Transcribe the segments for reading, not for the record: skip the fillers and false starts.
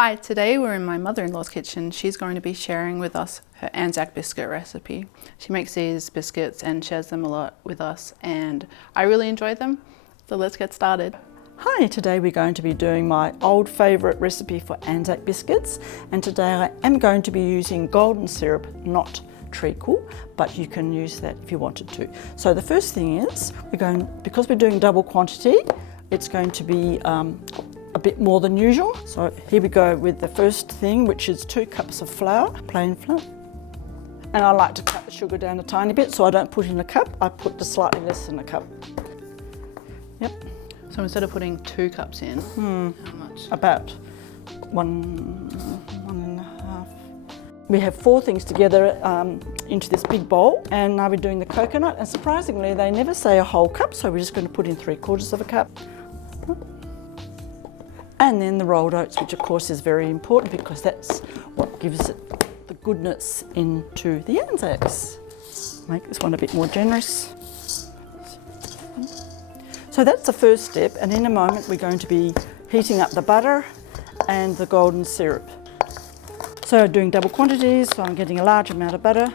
Hi, today we're in my mother-in-law's kitchen. She's going to be sharing with us her Anzac biscuit recipe. She makes these biscuits and shares them a lot with us, and I really enjoy them. So let's get started. Hi, today we're going to be doing my old favourite recipe for Anzac biscuits, and today I am going to be using golden syrup, not treacle, but you can use that if you wanted to. So the first thing is, because we're doing double quantity, it's going to be a bit more than usual. So here we go with the first thing, which is 2 cups of flour, plain flour. And I like to cut the sugar down a tiny bit, so I don't put in a cup, I put just slightly less than a cup. Yep. So instead of putting 2 cups in, how much? About one and a half. We have 4 things together into this big bowl, and now we're doing the coconut, and surprisingly they never say a whole cup, so we're just going to put in 3/4 of a cup. And then the rolled oats, which of course is very important because that's what gives it the goodness into the Anzacs. Make this one a bit more generous. So that's the first step, and in a moment we're going to be heating up the butter and the golden syrup. So doing double quantities, so I'm getting a large amount of butter.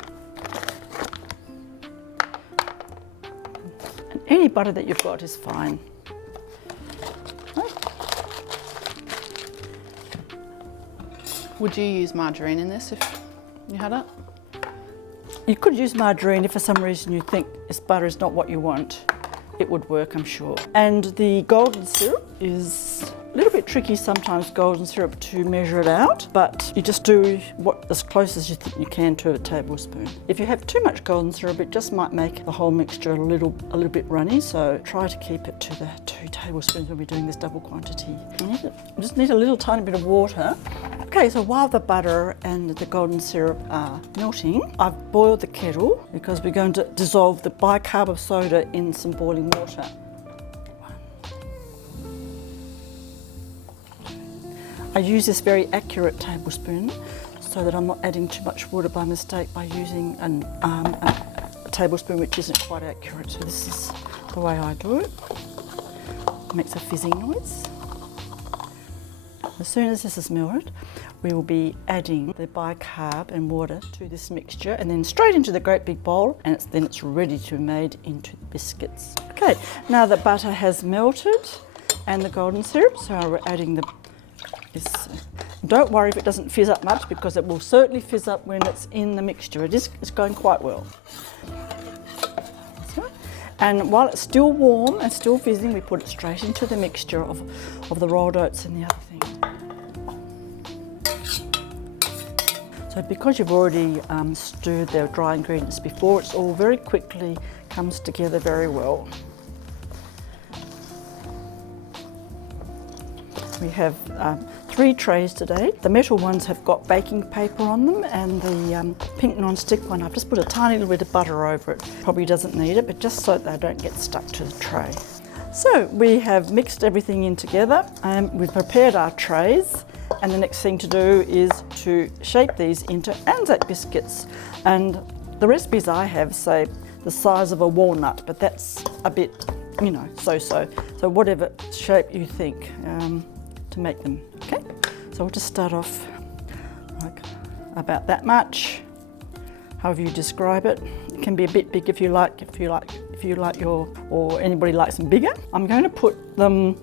And any butter that you've got is fine. Would you use margarine in this if you had it? You could use margarine if for some reason you think this butter is not what you want. It would work, I'm sure. And the golden syrup is a little bit tricky sometimes, golden syrup, to measure it out, but you just do as close as you think you can to a tablespoon. If you have too much golden syrup, it just might make the whole mixture a little bit runny, so try to keep it to the 2 tablespoons when we're doing this double quantity. You just need a little tiny bit of water. Okay, so while the butter and the golden syrup are melting, I've boiled the kettle because we're going to dissolve the bicarb of soda in some boiling water. I use this very accurate tablespoon so that I'm not adding too much water by mistake by using a tablespoon which isn't quite accurate. So this is the way I do it. It makes a fizzing noise. As soon as this is melted, we will be adding the bicarb and water to this mixture and then straight into the great big bowl, and then it's ready to be made into the biscuits. Okay, now the butter has melted and the golden syrup, so we're adding this. Don't worry if it doesn't fizz up much, because it will certainly fizz up when it's in the mixture. It's going quite well. And while it's still warm and still fizzing, we put it straight into the mixture of the rolled oats and the other thing. So because you've already stirred the dry ingredients before, it's all very quickly comes together very well. We have 3 trays today. The metal ones have got baking paper on them, and the pink non-stick one, I've just put a tiny little bit of butter over it. Probably doesn't need it, but just so they don't get stuck to the tray. So we have mixed everything in together, and we've prepared our trays, and the next thing to do is to shape these into Anzac biscuits. And the recipes I have say the size of a walnut, but that's a bit, so-so. So whatever shape you think to make them, okay? So we'll just start off like about that much, however you describe it. It can be a bit big if you like or anybody likes them bigger. I'm going to put them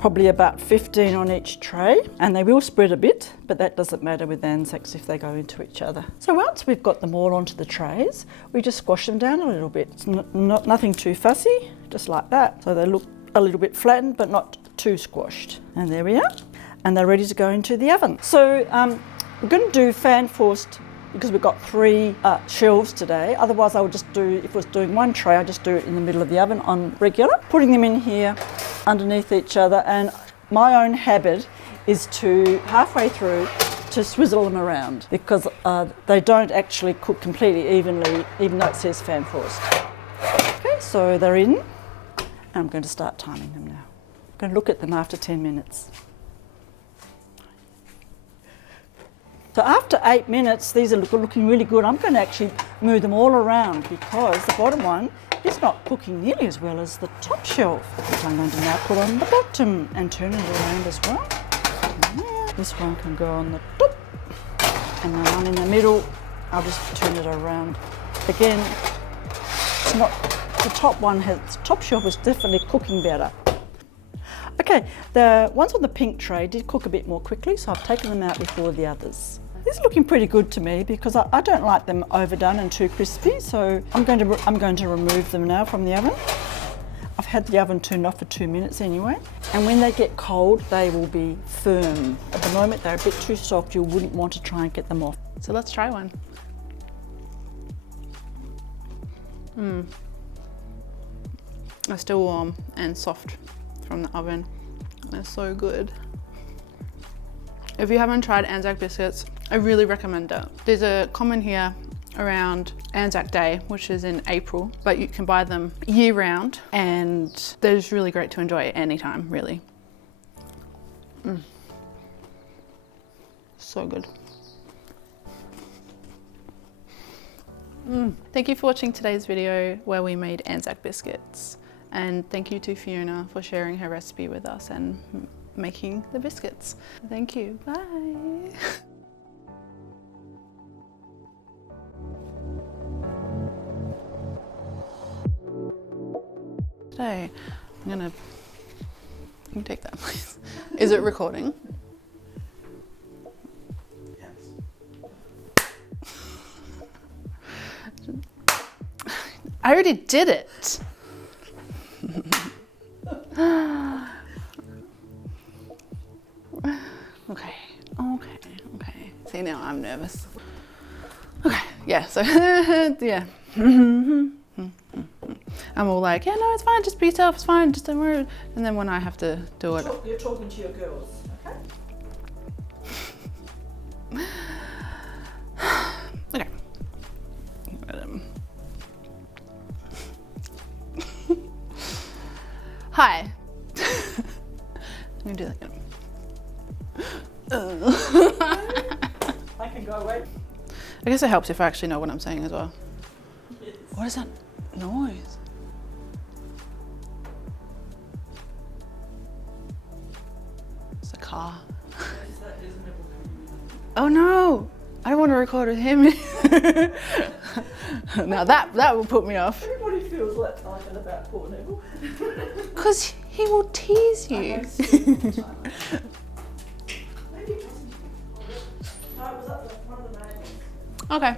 probably about 15 on each tray, and they will spread a bit, but that doesn't matter with Anzacs if they go into each other. So once we've got them all onto the trays, we just squash them down a little bit. It's nothing too fussy, just like that. So they look a little bit flattened, but not too squashed. And there we are. And they're ready to go into the oven. So we're going to do fan forced because we've got 3 shelves today. Otherwise I would just do, if I was doing 1 tray, I'd just do it in the middle of the oven on regular. Putting them in here underneath each other, and my own habit is to halfway through to swizzle them around, because they don't actually cook completely evenly, even though it says fan forced. Okay, so they're in, and I'm going to start timing them now. I'm going to look at them after 10 minutes. So after 8 minutes, these are looking really good. I'm going to actually move them all around because the bottom one is not cooking nearly as well as the top shelf, which I'm going to now put on the bottom and turn it around as well. This one can go on the top, and the one in the middle, I'll just turn it around. Again, it's not, the top one has, the top shelf is definitely cooking better. Okay, the ones on the pink tray did cook a bit more quickly, so I've taken them out before the others. This is looking pretty good to me because I don't like them overdone and too crispy, so I'm going to remove them now from the oven. I've had the oven turned off for 2 minutes anyway, and when they get cold they will be firm. At the moment they're a bit too soft, you wouldn't want to try and get them off. So let's try one. They're still warm and soft from the oven. They're so good. If you haven't tried Anzac biscuits, I really recommend it. These are common here around Anzac Day, which is in April, but you can buy them year round and they're just really great to enjoy anytime, really. So good. Thank you for watching today's video where we made Anzac biscuits, and thank you to Fiona for sharing her recipe with us and making the biscuits. Thank you, bye. Today, can you take that please? Is it recording? I already did it. Okay. See, now I'm nervous. Okay, yeah, so, yeah. I'm all like, yeah, no, it's fine, just be yourself, it's fine, just don't worry. And then when I have to do it. You're talking to your girls, okay? Okay. Hi. I'm gonna do that again. I can go away. I guess it helps if I actually know what I'm saying as well. Yes. What is that noise? It's a car. Oh no! I don't want to record with him. Now that will put me off. Everybody feels like talking about poor Neville. Because he will tease you. Maybe it wasn't. No, it was up to one of the neighbours. Okay.